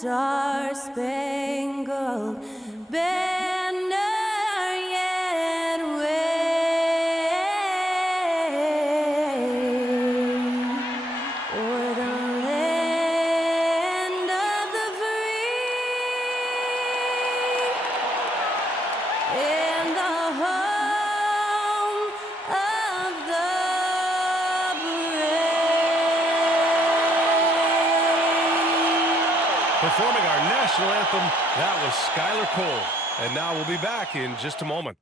star-spangled banner yet wave o'er the land of the free and the home of the brave. Performing our national anthem, that was Skylar Cole. And now we'll be back in just a moment.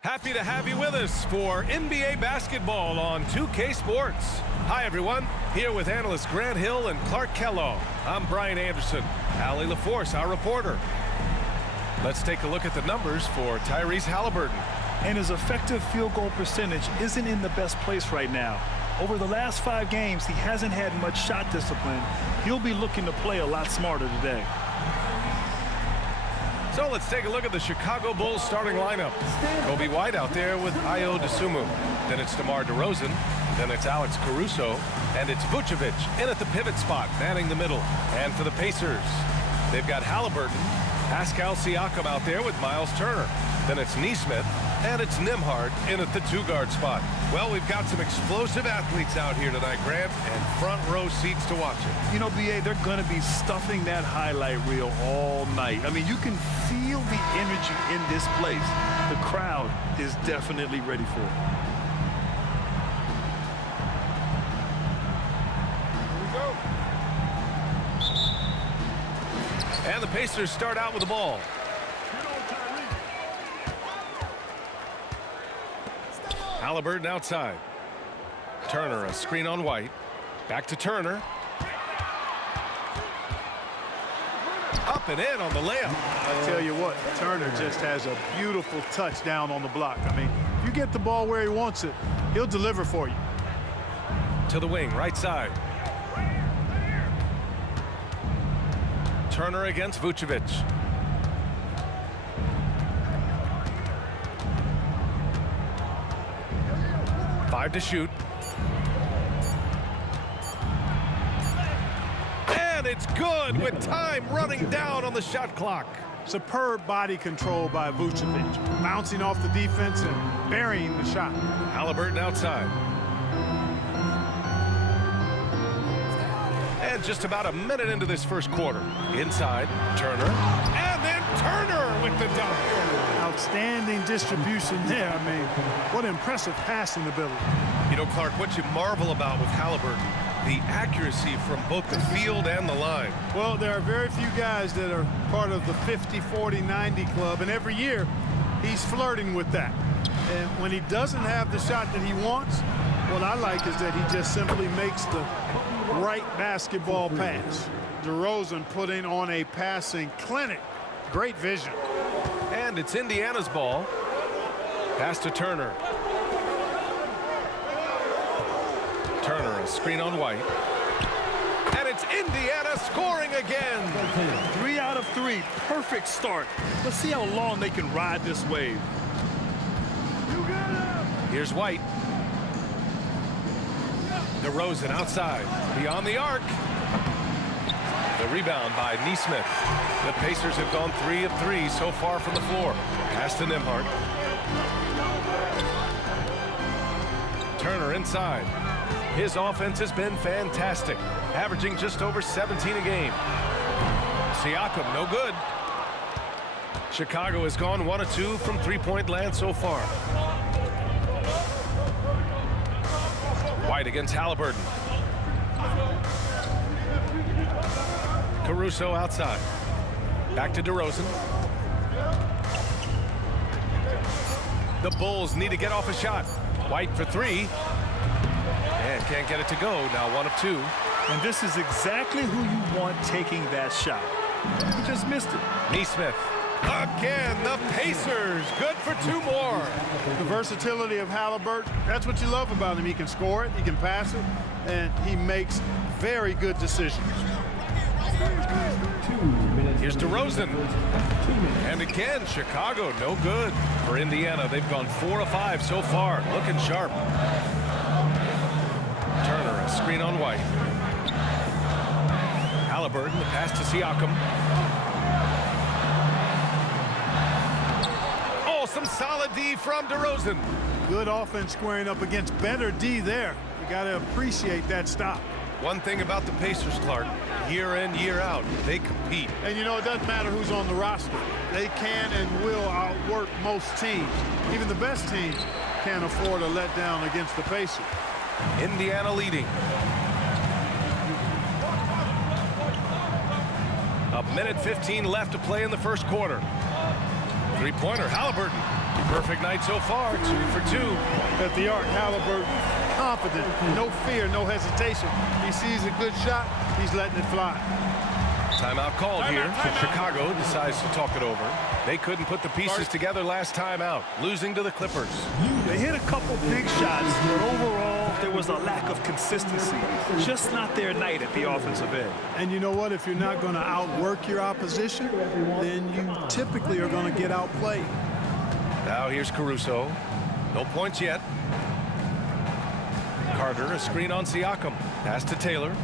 Happy to have you with us for NBA basketball on 2K Sports. Hi, everyone. Here with analysts Grant Hill and Clark Kellogg. I'm Brian Anderson. Allie LaForce, our reporter. Let's take a look at the numbers for Tyrese Halliburton. And his effective field goal percentage isn't in the best place right now. Over the last 5 games, he hasn't had much shot discipline. He'll be looking to play a lot smarter today. So let's take a look at the Chicago Bulls starting lineup. Kobe White out there with Ayo Dosunmu. Then it's DeMar DeRozan. Then it's Alex Caruso. And it's Vucevic in at the pivot spot, manning the middle. And for the Pacers, they've got Halliburton, Pascal Siakam out there with Miles Turner. Then it's Nesmith. And it's Nembhard in at the 2-guard spot. Well, we've got some explosive athletes out here tonight, Grant, and front row seats to watch it. You know, B.A., they're going to be stuffing that highlight reel all night. I mean, you can feel the energy in this place. The crowd is definitely ready for it. Here we go. And the Pacers start out with the ball. Halliburton outside. Turner, a screen on White. Back to Turner. Up and in on the layup. I tell you what, Turner just has a beautiful touchdown on the block. I mean, you get the ball where he wants it, he'll deliver for you. To the wing, right side. Turner against Vucevic. Five to shoot. And it's good with time running down on the shot clock. Superb body control by Vucevic, bouncing off the defense and burying the shot. Halliburton outside. And just about a minute into this first quarter. Inside, Turner. And then Turner with the dunk. Outstanding distribution there. I mean, what impressive passing ability. You know, Clark, what you marvel about with Halliburton, the accuracy from both the field and the line. Well, there are very few guys that are part of the 50, 40, 90 club, and every year he's flirting with that. And when he doesn't have the shot that he wants, what I like is that he just simply makes the right basketball pass. DeRozan putting on a passing clinic. Great vision. And it's Indiana's ball. Pass to Turner. Turner, a screen on White. And it's Indiana scoring again. 3 out of 3. Perfect start. Let's see how long they can ride this wave. Here's White. DeRozan outside. Beyond the arc. The rebound by Nesmith. The Pacers have gone 3 of 3 so far from the floor. Pass to Nembhard. Turner inside. His offense has been fantastic, averaging just over 17 a game. Siakam, no good. Chicago has gone 1 of 2 from three-point land so far. White against Halliburton. Caruso outside. Back to DeRozan. The Bulls need to get off a shot. White for three. And can't get it to go. Now 1 of 2. And this is exactly who you want taking that shot. He just missed it. Neesmith. Again, the Pacers. Good for 2 more. The versatility of Halliburton, that's what you love about him. He can score it, he can pass it, and he makes very good decisions. Here's DeRozan. And again, Chicago, no good. For Indiana, they've gone 4 of 5 so far. Looking sharp. Turner, a screen on White. Halliburton, the pass to Siakam. Oh, some solid D from DeRozan. Good offense squaring up against better D there. You got to appreciate that stop. One thing about the Pacers, Clark, year in, year out, they compete. And you know, it doesn't matter who's on the roster. They can and will outwork most teams. Even the best teams can't afford a letdown against the Pacers. Indiana leading. A minute 15 left to play in the first quarter. Three-pointer, Halliburton. Perfect night so far, 2 for 2. At the arc, Halliburton, confident, no fear, no hesitation. He sees a good shot, he's letting it fly. Timeout called here. Chicago decides to talk it over. They couldn't put the pieces together last time out, losing to the Clippers. They hit a couple big shots, but overall, there was a lack of consistency. Just not their night at the offensive end. And you know what? If you're not going to outwork your opposition, then you typically are going to get outplayed. Now here's Caruso. No points yet. Carter, a screen on Siakam. Pass to Taylor.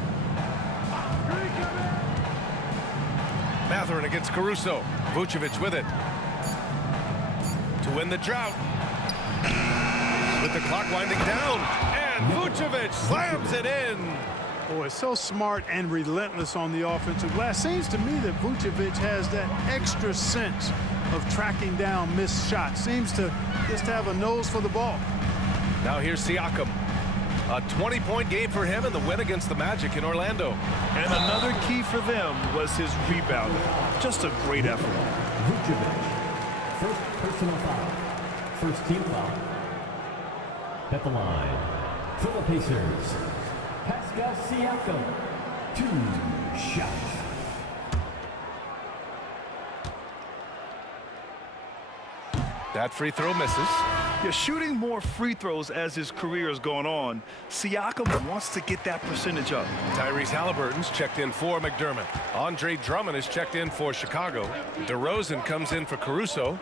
Mathurin against Caruso. Vucevic with it. To win the drought. With the clock winding down. And Vucevic slams it in. Boy, so smart and relentless on the offensive glass. Seems to me that Vucevic has that extra sense of tracking down missed shots. Seems to just have a nose for the ball. Now here's Siakam. A 20-point game for him in the win against the Magic in Orlando. And another key for them was his rebounding. Just a great effort. Vucevic, first personal foul, first team foul. At the line, for the Pacers, Pascal Siakam, 2 shots. That free throw misses. Yeah, shooting more free throws as his career is going on, Siakam wants to get that percentage up. Tyrese Halliburton's checked in for McDermott. Andre Drummond is checked in for Chicago. DeRozan comes in for Caruso.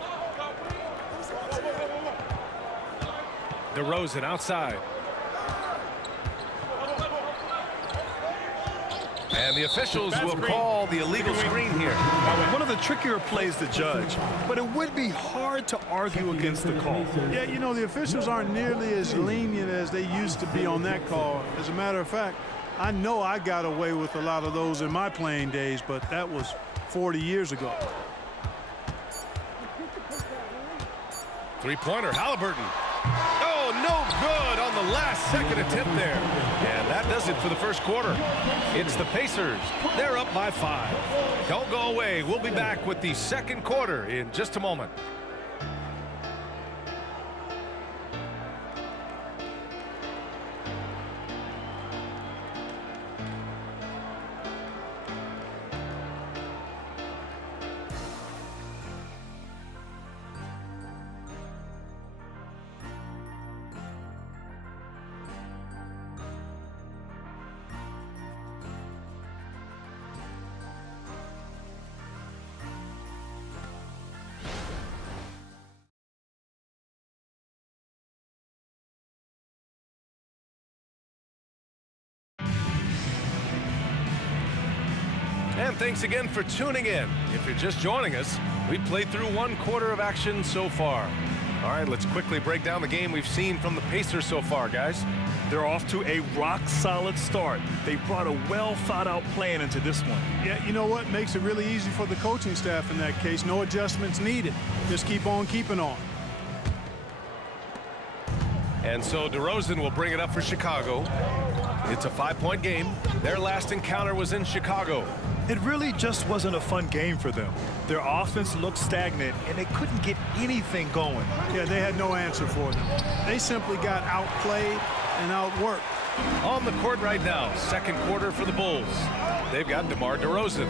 DeRozan outside. And the officials will call the illegal screen here. One of the trickier plays to judge, but it would be hard to argue against the call. Yeah, you know, the officials aren't nearly as lenient as they used to be on that call. As a matter of fact, I know I got away with a lot of those in my playing days, but that was 40 years ago. Three-pointer, Halliburton. Oh, no good on the last second attempt there. And that does it for the first quarter. It's the Pacers. They're up by 5. Don't go away. We'll be back with the second quarter in just a moment. And thanks again for tuning in. If you're just joining us, we played through 1 quarter of action so far. All right, let's quickly break down the game we've seen from the Pacers so far, guys. They're off to a rock-solid start. They brought a well-thought-out plan into this one. Yeah, you know what? Makes it really easy for the coaching staff in that case. No adjustments needed. Just keep on keeping on. And so DeRozan will bring it up for Chicago. It's a 5-point game. Their last encounter was in Chicago. It really just wasn't a fun game for them. Their offense looked stagnant, and they couldn't get anything going. Yeah, they had no answer for them. They simply got outplayed and outworked. On the court right now, second quarter for the Bulls. They've got DeMar DeRozan.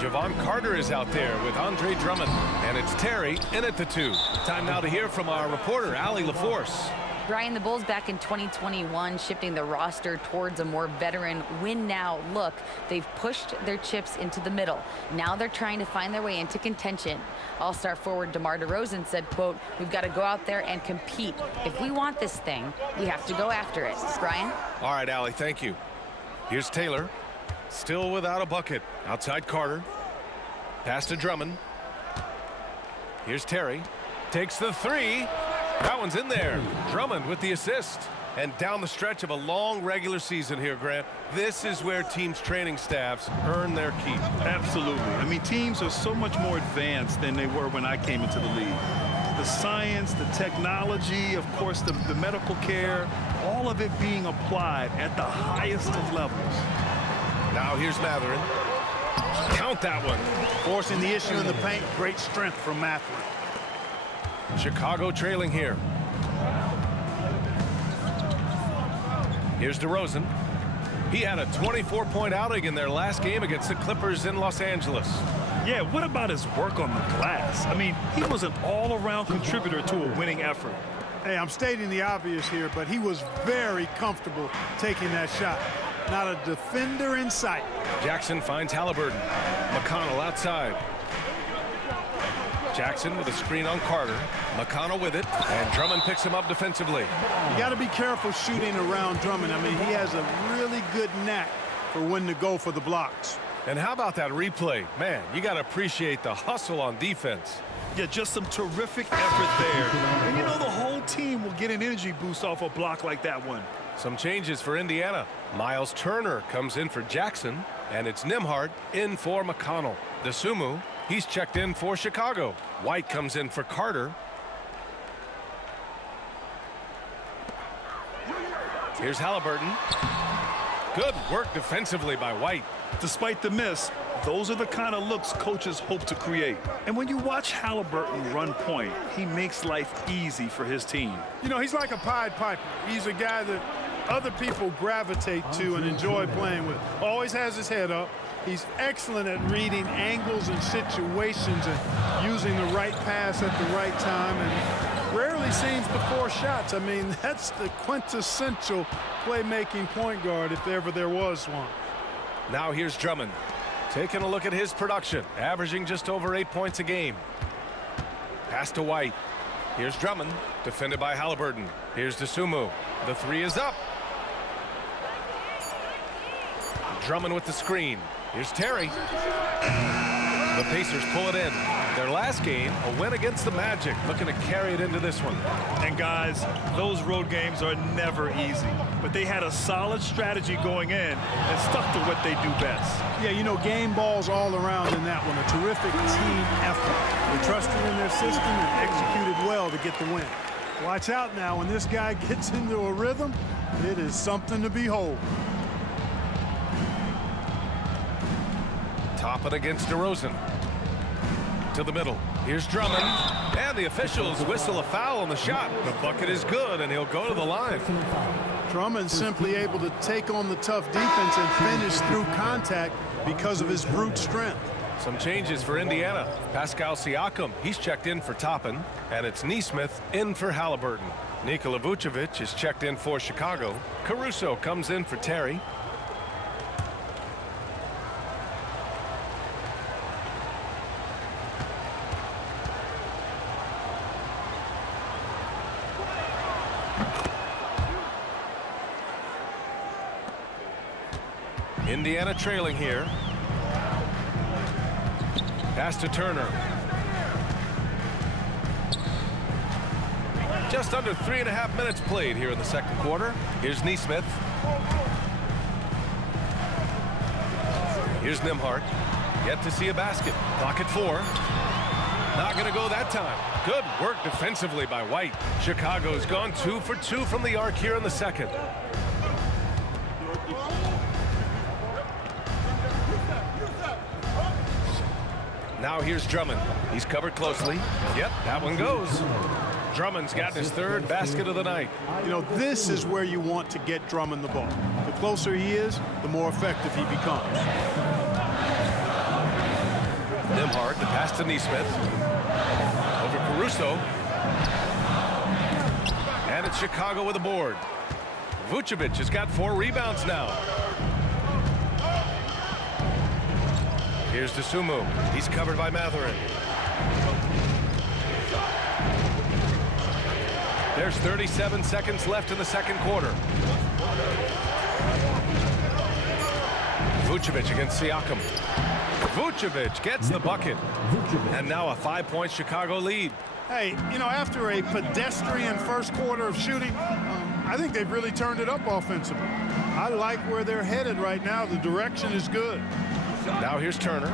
Javon Carter is out there with Andre Drummond. And it's Terry in at the 2. Time now to hear from our reporter, Allie LaForce. Brian, the Bulls back in 2021 shifting the roster towards a more veteran win-now look. They've pushed their chips into the middle. Now they're trying to find their way into contention. All-star forward DeMar DeRozan said, quote, "We've got to go out there and compete. If we want this thing, we have to go after it." Brian? All right, Allie, thank you. Here's Taylor. Still without a bucket. Outside Carter. Pass to Drummond. Here's Terry. Takes the 3. That one's in there. Drummond with the assist. And down the stretch of a long regular season here, Grant, this is where teams' training staffs earn their keep. Absolutely. I mean, teams are so much more advanced than they were when I came into the league. The science, the technology, of course, the medical care, all of it being applied at the highest of levels. Now here's Mathurin. Count that one. Forcing the issue in the paint, great strength from Mathurin. Chicago trailing here. Here's DeRozan. He had a 24-point outing in their last game against the Clippers in Los Angeles. Yeah, what about his work on the glass? I mean, he was an all-around contributor to a winning effort. Hey, I'm stating the obvious here, but he was very comfortable taking that shot. Not a defender in sight. Jackson finds Halliburton. McConnell outside. Jackson with a screen on Carter. McConnell with it, and Drummond picks him up defensively. You got to be careful shooting around Drummond. I mean, he has a really good knack for when to go for the blocks. And how about that replay? Man, you got to appreciate the hustle on defense. Yeah, just some terrific effort there. And you know, the whole team will get an energy boost off a block like that one. Some changes for Indiana. Miles Turner comes in for Jackson, and it's Nembhard in for McConnell. DeSumo, he's checked in for Chicago. White comes in for Carter. Here's Halliburton. Good work defensively by White. Despite the miss, those are the kind of looks coaches hope to create. And when you watch Halliburton run point, he makes life easy for his team. You know, he's like a Pied Piper. He's a guy that other people gravitate to and enjoy playing with. Always has his head up. He's excellent at reading angles and situations and using the right pass at the right time, and rarely seems to force shots. I mean, that's the quintessential playmaking point guard if ever there was one. Now here's Drummond. Taking a look at his production, averaging just over 8 points a game. Pass to White. Here's Drummond, defended by Halliburton. Here's DeSumo. The 3 is up. Drummond with the screen. Here's Terry. The Pacers pull it in. Their last game, a win against the Magic, looking to carry it into this one. And guys, those road games are never easy. But they had a solid strategy going in and stuck to what they do best. Yeah, you know, game balls all around in that one. A terrific team effort. They trusted in their system and executed well to get the win. Watch out now. When this guy gets into a rhythm, it is something to behold. Top it against DeRozan. To the middle. Here's Drummond. And the officials whistle a foul on the shot. The bucket is good, and he'll go to the line. Drummond simply able to take on the tough defense and finish through contact because of his brute strength. Some changes for Indiana. Pascal Siakam, he's checked in for Toppin, and it's Nesmith in for Halliburton. Nikola Vucevic is checked in for Chicago. Caruso comes in for Terry. Indiana trailing here. Pass to Turner. Just under 3.5 minutes played here in the second quarter. Here's Nesmith. Here's Nembhard. Yet to see a basket. Clock at 4. Not going to go that time. Good work defensively by White. Chicago's gone 2 for 2 from the arc here in the second. Now here's Drummond. He's covered closely. Yep, that one goes. Drummond's gotten his third basket of the night. You know, this is where you want to get Drummond the ball. The closer he is, the more effective he becomes. Nembhard, the pass to Neesmith. Over Caruso. And it's Chicago with a board. Vucevic has got 4 rebounds now. Here's Dosunmu. He's covered by Mathurin. There's 37 seconds left in the second quarter. Vucevic against Siakam. Vucevic gets the bucket. And now a 5-point Chicago lead. Hey, you know, after a pedestrian first quarter of shooting, I think they've really turned it up offensively. I like where they're headed right now. The direction is good. Now here's Turner.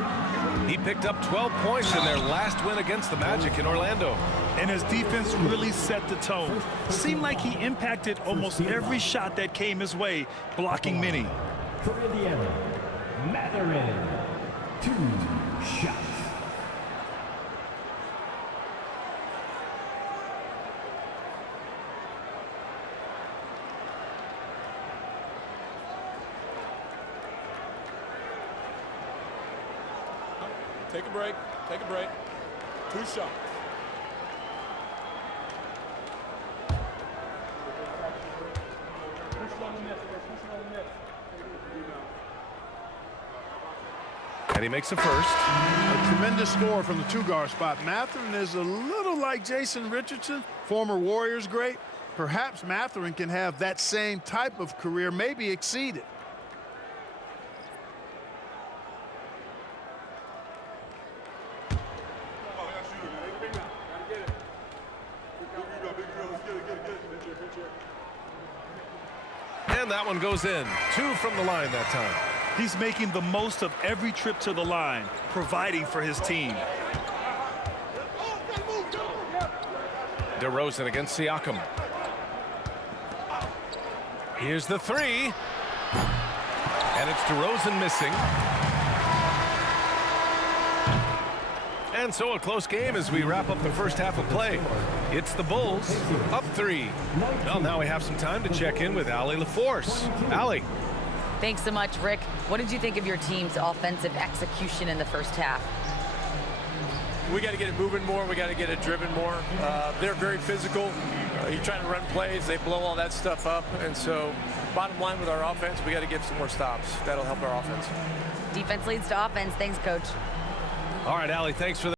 He picked up 12 points in their last win against the Magic in Orlando. And his defense really set the tone. Seemed like he impacted almost every shot that came his way, blocking many. For Indiana, Mathurin, 2 shots. Take a break. Take a break. 2 shots. And he makes a first. A tremendous score from the 2-guard spot. Mathurin is a little like Jason Richardson, former Warriors great. Perhaps Mathurin can have that same type of career, maybe exceed it. And that one goes in. 2 from the line that time. He's making the most of every trip to the line, providing for his team. DeRozan against Siakam. Here's the 3. And it's DeRozan missing. And so a close game as we wrap up the first half of play. It's the Bulls up 3. Well, now we have some time to check in with Allie LaForce. Allie. Thanks so much, Rick. What did you think of your team's offensive execution in the first half? We got to get it moving more. We got to get it driven more. They're very physical. You're trying to run plays. They blow all that stuff up. And so bottom line with our offense, we got to get some more stops. That'll help our offense. Defense leads to offense. Thanks, Coach. All right, Allie, thanks for that.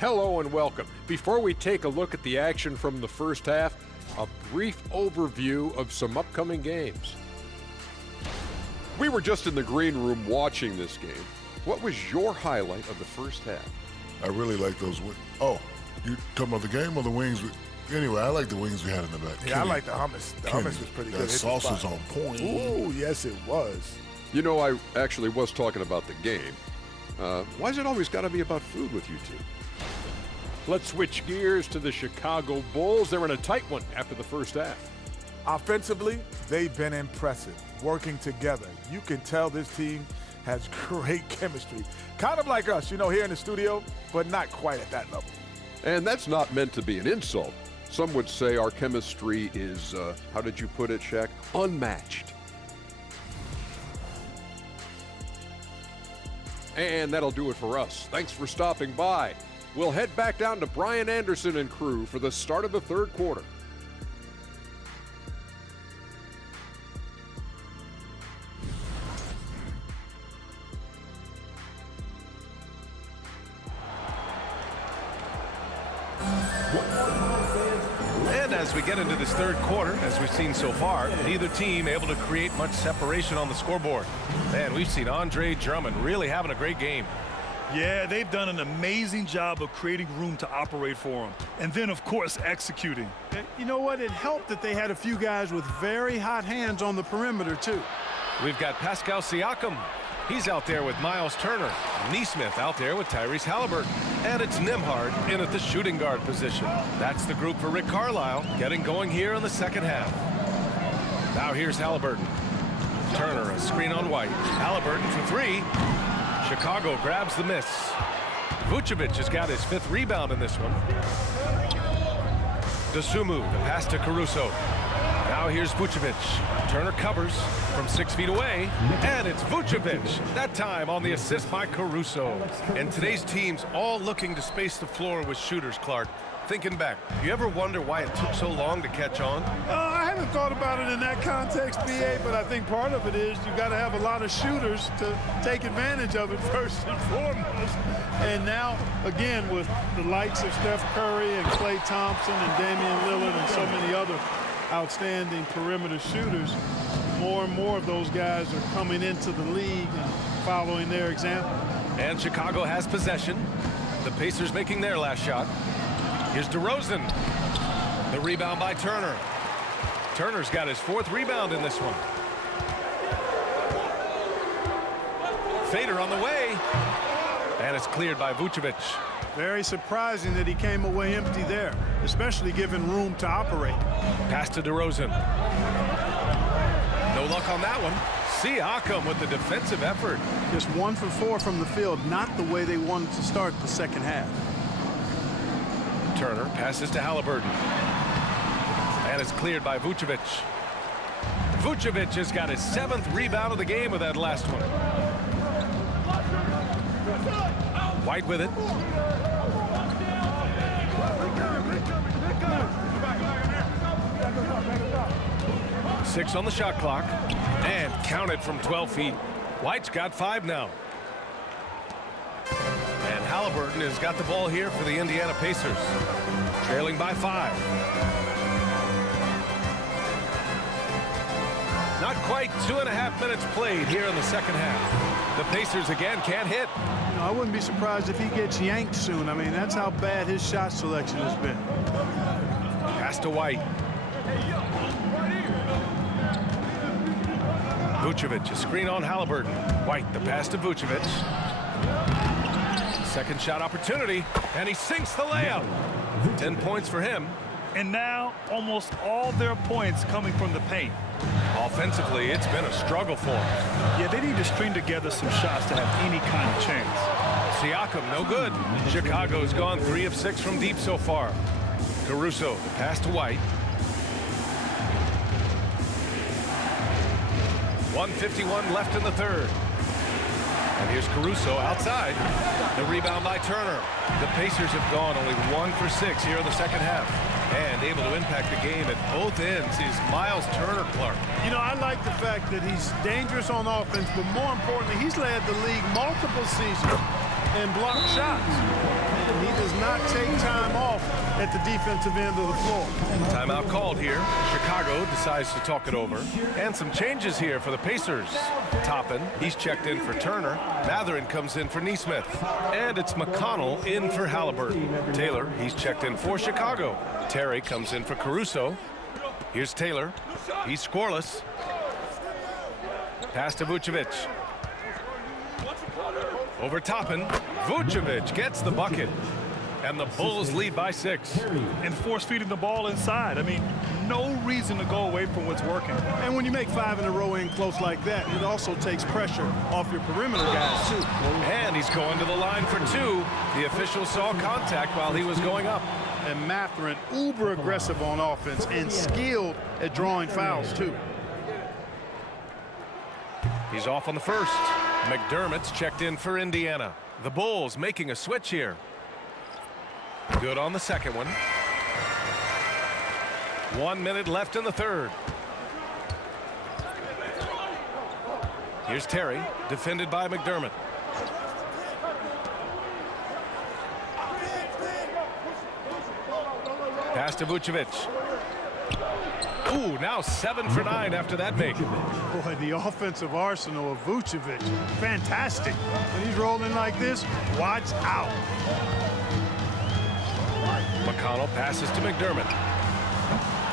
Hello and welcome. Before we take a look at the action from the first half, a brief overview of some upcoming games. We were just in the green room watching this game. What was your highlight of the first half? I really like those wings. Oh, you talking about the game or the wings? Anyway, I like the wings we had in the back. Yeah, I like the hummus. The hummus was pretty good. That sauce was on point. Ooh, yes, it was. You know, I actually was talking about the game. Why's it always got to be about food with you two? Let's switch gears to the Chicago Bulls. They're in a tight one after the first half. Offensively, they've been impressive, working together. You can tell this team has great chemistry. Kind of like us, here in the studio, but not quite at that level. And that's not meant to be an insult. Some would say our chemistry is, how did you put it, Shaq? Unmatched. And that'll do it for us. Thanks for stopping by. We'll head back down to Brian Anderson and crew for the start of the third quarter. And as we get into this third quarter, as we've seen so far, neither team able to create much separation on the scoreboard. Man, we've seen Andre Drummond really having a great game. Yeah, they've done an amazing job of creating room to operate for him. And then, of course, executing. And you know what? It helped that they had a few guys with very hot hands on the perimeter, too. We've got Pascal Siakam. He's out there with Miles Turner. Neesmith out there with Tyrese Halliburton. And it's Nembhard in at the shooting guard position. That's the group for Rick Carlisle getting going here in the second half. Now here's Halliburton. Turner, a screen on White. Halliburton for three. Chicago grabs the miss. Vucevic has got his 5th rebound in this one. Dosunmu, the pass to Caruso. Now here's Vucevic. Turner covers from 6 feet away, and it's Vucevic. That time on the assist by Caruso. And today's team's all looking to space the floor with shooters, Clark. Thinking back, you ever wonder why it took so long to catch on? I haven't thought about it in that context, B.A., but I think part of it is you got to have a lot of shooters to take advantage of it first and foremost. And now, again, with the likes of Steph Curry and Klay Thompson and Damian Lillard and so many other outstanding perimeter shooters, more and more of those guys are coming into the league and following their example. And Chicago has possession. The Pacers making their last shot. Here's DeRozan. The rebound by Turner. Turner's got his 4th rebound in this one. Fader on the way. And it's cleared by Vucevic. Very surprising that he came away empty there, especially given room to operate. Pass to DeRozan. No luck on that one. Siakam with the defensive effort. Just 1 for 4 from the field, not the way they wanted to start the second half. Turner passes to Halliburton. And it's cleared by Vucevic. Vucevic has got his 7th rebound of the game with that last one. White with it. Six on the shot clock. And counted from 12 feet. White's got 5 now. And Halliburton has got the ball here for the Indiana Pacers. Trailing by 5. Not quite 2.5 minutes played here in the second half. The Pacers again can't hit. I wouldn't be surprised if he gets yanked soon. I mean, that's how bad his shot selection has been. Pass to White. Vucevic, a screen on Halliburton. White, the pass to Vucevic. Second shot opportunity, and he sinks the layup. 10 points for him. And now almost all their points coming from the paint. Offensively, it's been a struggle for them. Yeah, they need to string together some shots to have any kind of chance. Siakam, no good. Chicago's gone 3 of 6 from deep so far. Caruso, the pass to White. 1:51 left in the third. And here's Caruso outside. The rebound by Turner. The Pacers have gone only 1 for 6 here in the second half. And able to impact the game at both ends is Miles Turner, Clark. You know, I like the fact that he's dangerous on offense, but more importantly, he's led the league multiple seasons and block shots. And he does not take time off at the defensive end of the floor. Timeout called here. Chicago decides to talk it over. And some changes here for the Pacers. Toppin, he's checked in for Turner. Mathurin comes in for Nesmith. And it's McConnell in for Halliburton. Taylor, he's checked in for Chicago. Terry comes in for Caruso. Here's Taylor. He's scoreless. Pass to Vucevic. Over Toppin. Vucevic gets the bucket. And the Bulls lead by 6. And force feeding the ball inside. I mean, no reason to go away from what's working. And when you make 5 in a row in close like that, it also takes pressure off your perimeter guys, too. And he's going to the line for 2. The official saw contact while he was going up. And Mathurin, uber aggressive on offense and skilled at drawing fouls, too. He's off on the first. McDermott's checked in for Indiana. The Bulls making a switch here. Good on the second one. 1 minute left in the third. Here's Terry, defended by McDermott. Pass to Vucevic. Ooh, now 7 for 9 after that make. Boy, the offensive arsenal of Vucevic, fantastic. When he's rolling like this, watch out. McConnell passes to McDermott.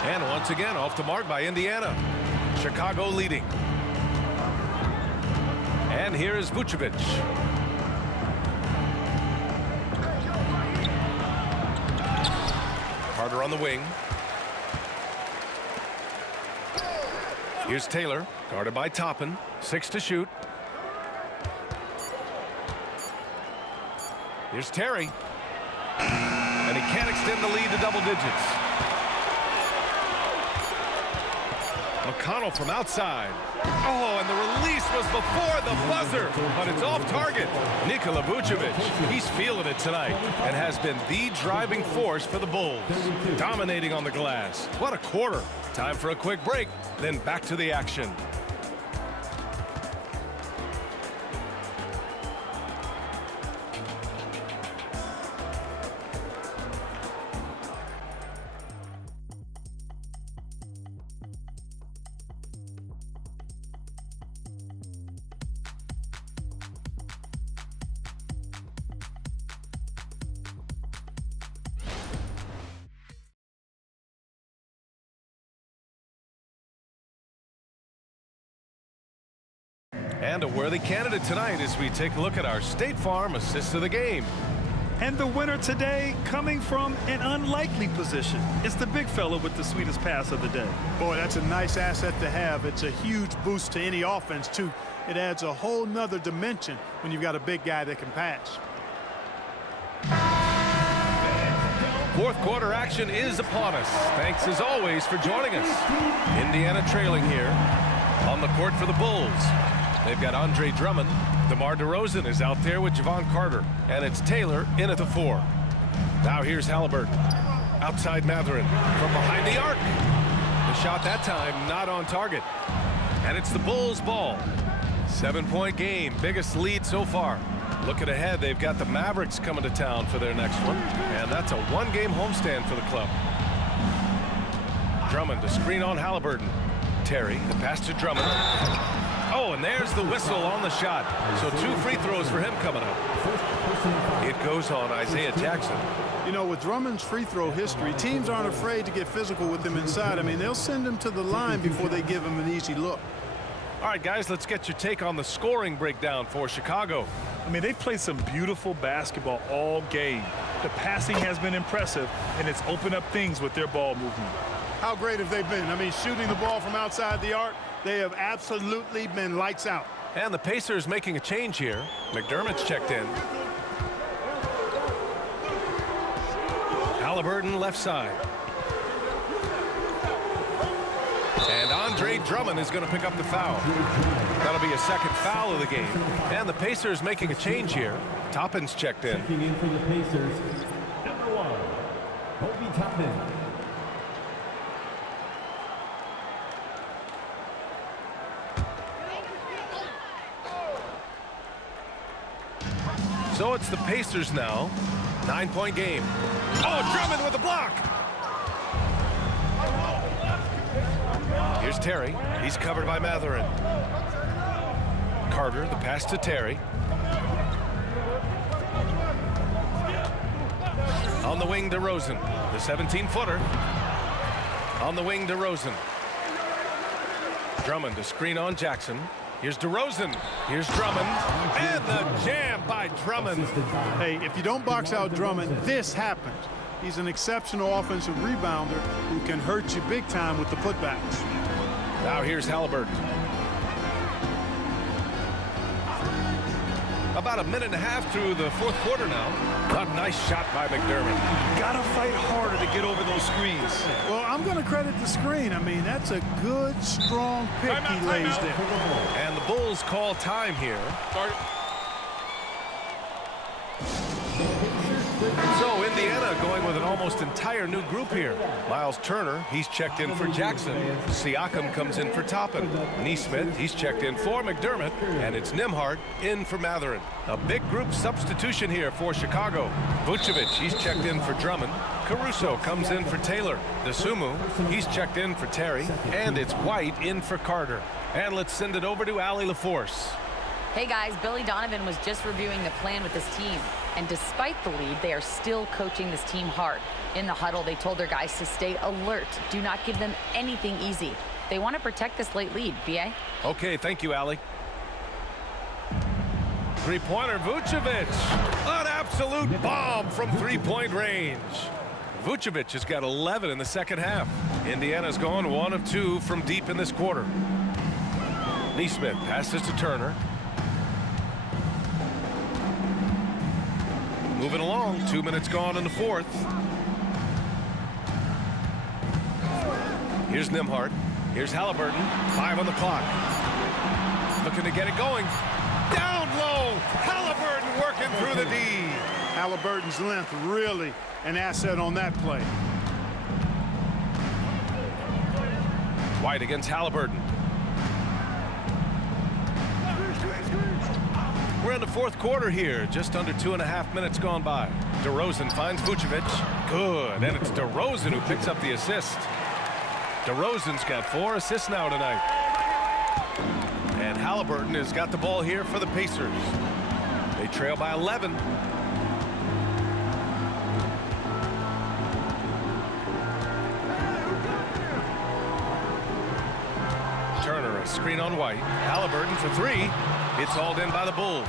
And once again, off the mark by Indiana. Chicago leading. And here is Vucevic. Carter on the wing. Here's Taylor, guarded by Toppin. 6 to shoot. Here's Terry. And he can't extend the lead to double digits. McConnell from outside. Oh, and the release was before the buzzer, but it's off target. Nikola Vucevic, he's feeling it tonight and has been the driving force for the Bulls. Dominating on the glass. What a quarter. Time for a quick break, then back to the action. And a worthy candidate tonight as we take a look at our State Farm assist of the game. And the winner today coming from an unlikely position. It's the big fella with the sweetest pass of the day. Boy, that's a nice asset to have. It's a huge boost to any offense, too. It adds a whole nother dimension when you've got a big guy that can pass. Fourth quarter action is upon us. Thanks as always for joining us. Indiana trailing here on the court for the Bulls. They've got Andre Drummond. DeMar DeRozan is out there with Javon Carter. And it's Taylor in at the 4. Now here's Halliburton. Outside Mathurin from behind the arc. The shot that time not on target. And it's the Bulls' ball. 7-point game. Biggest lead so far. Looking ahead, they've got the Mavericks coming to town for their next one. And that's a 1-game homestand for the club. Drummond to screen on Halliburton. Terry, the pass to Drummond. Oh, and there's the whistle on the shot. So 2 free throws for him coming up. It goes on Isaiah Jackson. You know, with Drummond's free throw history, teams aren't afraid to get physical with him inside. I mean, they'll send him to the line before they give him an easy look. All right, guys, let's get your take on the scoring breakdown for Chicago. I mean, they've played some beautiful basketball all game. The passing has been impressive, and it's opened up things with their ball movement. How great have they been? I mean, shooting the ball from outside the arc, they have absolutely been lights out. And the Pacers making a change here. McDermott's checked in. Halliburton left side. And Andre Drummond is going to pick up the foul. That'll be a second foul of the game. And the Pacers making a change here. Toppin's checked in. Checking in for the Pacers, number 1, Obi Toppin. So it's the Pacers now. 9-point game. Oh, Drummond with a block. Here's Terry. He's covered by Matherin. Carter, the pass to Terry. On the wing, DeRozan. The 17-footer. On the wing, DeRozan. Drummond, a screen on Jackson. Here's DeRozan. Here's Drummond. And the jam by Drummond. Hey, if you don't box out Drummond, this happens. He's an exceptional offensive rebounder who can hurt you big time with the putbacks. Now here's Halliburton. About a minute and a half through the fourth quarter now. A nice shot by McDermott. Gotta fight harder to get over those screens. Well, I'm going to credit the screen. I mean, that's a good, strong pick he lays there. And the Bulls call time here. So Indiana going with an almost entire new group here. Miles Turner, he's checked in for Jackson. Siakam comes in for Toppin. Nesmith, he's checked in for McDermott. And it's Nembhard in for Matherin. A big group substitution here for Chicago. Vucevic, he's checked in for Drummond. Caruso comes in for Taylor. Dosunmu, he's checked in for Terry. And it's White in for Carter. And let's send it over to Allie LaForce. Hey guys, Billy Donovan was just reviewing the plan with his team. And despite the lead, they are still coaching this team hard. In the huddle, they told their guys to stay alert. Do not give them anything easy. They want to protect this late lead, B.A. Okay, thank you, Allie. Three-pointer, Vucevic. An absolute bomb from three-point range. Vucevic has got 11 in the second half. Indiana's gone 1 of 2 from deep in this quarter. Nesmith passes to Turner. Moving along, 2 minutes gone in the fourth. Here's Nembhard. Here's Halliburton. 5 on the clock. Looking to get it going. Down low. Halliburton working through the D. Halliburton's length really an asset on that play. White against Halliburton. We're in the fourth quarter here. Just under 2.5 minutes gone by. DeRozan finds Vucevic. Good. And it's DeRozan who picks up the assist. DeRozan's got 4 assists now tonight. And Halliburton has got the ball here for the Pacers. They trail by 11. Turner, a screen on White. Halliburton for 3. It's hauled in by the Bulls.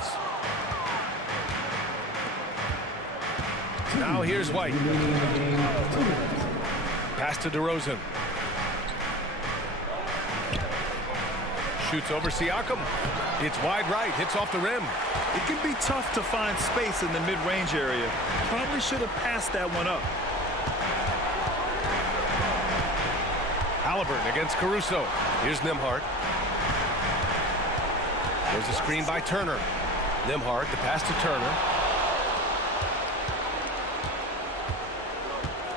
Now here's White. Pass to DeRozan. Shoots over Siakam. It's wide right. Hits off the rim. It can be tough to find space in the mid-range area. Probably should have passed that one up. Halliburton against Caruso. Here's Nembhard. There's a screen by Turner. Nembhard, the pass to Turner.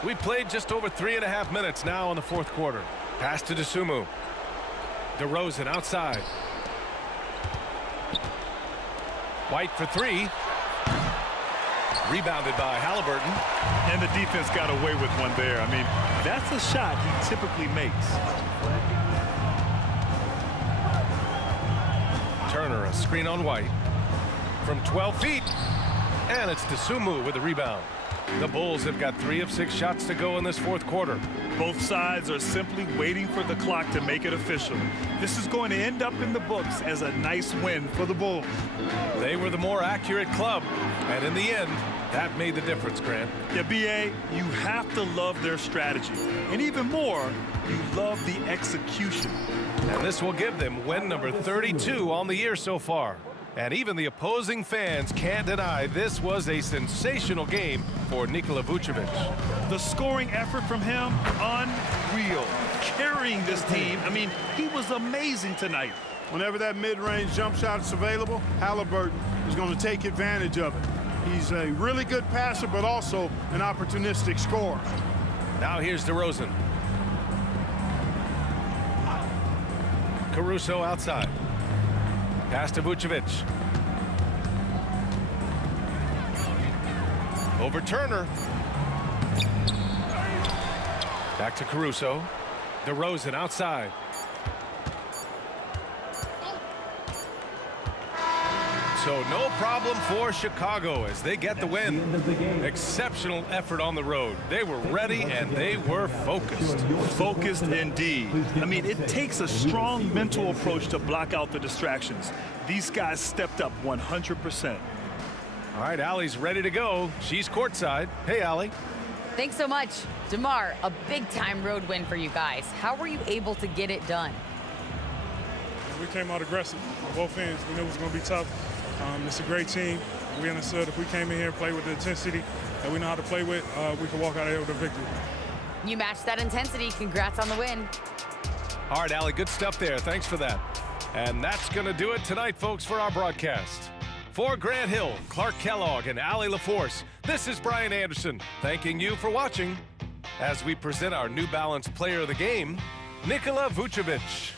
We played just over 3.5 minutes now in the fourth quarter. Pass to Dosunmu. DeRozan outside. White for 3. Rebounded by Halliburton. And the defense got away with one there. I mean, that's a shot he typically makes. Turner, a screen on White. From 12 feet. And it's Dosunmu with the rebound. The Bulls have got 3 of 6 shots to go in this fourth quarter. Both sides are simply waiting for the clock to make it official. This is going to end up in the books as a nice win for the Bulls. They were the more accurate club, and in the end, that made the difference, Grant. Yeah, B.A., you have to love their strategy. And even more, you love the execution. And this will give them win number 32 on the year so far. And even the opposing fans can't deny this was a sensational game for Nikola Vucevic. The scoring effort from him, unreal. Carrying this team, I mean, he was amazing tonight. Whenever that mid-range jump shot is available, Halliburton is going to take advantage of it. He's a really good passer, but also an opportunistic scorer. Now here's DeRozan. Caruso outside. Pass to Vucevic. over Turner. Back to Caruso. DeRozan outside. So no problem for Chicago as they get the win. Exceptional effort on the road. They were ready and they were focused. Focused indeed. I mean, it takes a strong mental approach to block out the distractions. These guys stepped up 100%. All right, Allie's ready to go. She's courtside. Hey, Allie. Thanks so much. DeMar, a big-time road win for you guys. How were you able to get it done? We came out aggressive on both ends. We knew it was going to be tough. It's a great team. We understood if we came in here and played with the intensity that we know how to play with, we could walk out of here with a victory. You matched that intensity. Congrats on the win. All right, Allie, good stuff there. Thanks for that. And that's going to do it tonight, folks, for our broadcast. For Grant Hill, Clark Kellogg, and Allie LaForce, this is Brian Anderson thanking you for watching as we present our New Balance Player of the Game, Nikola Vucevic.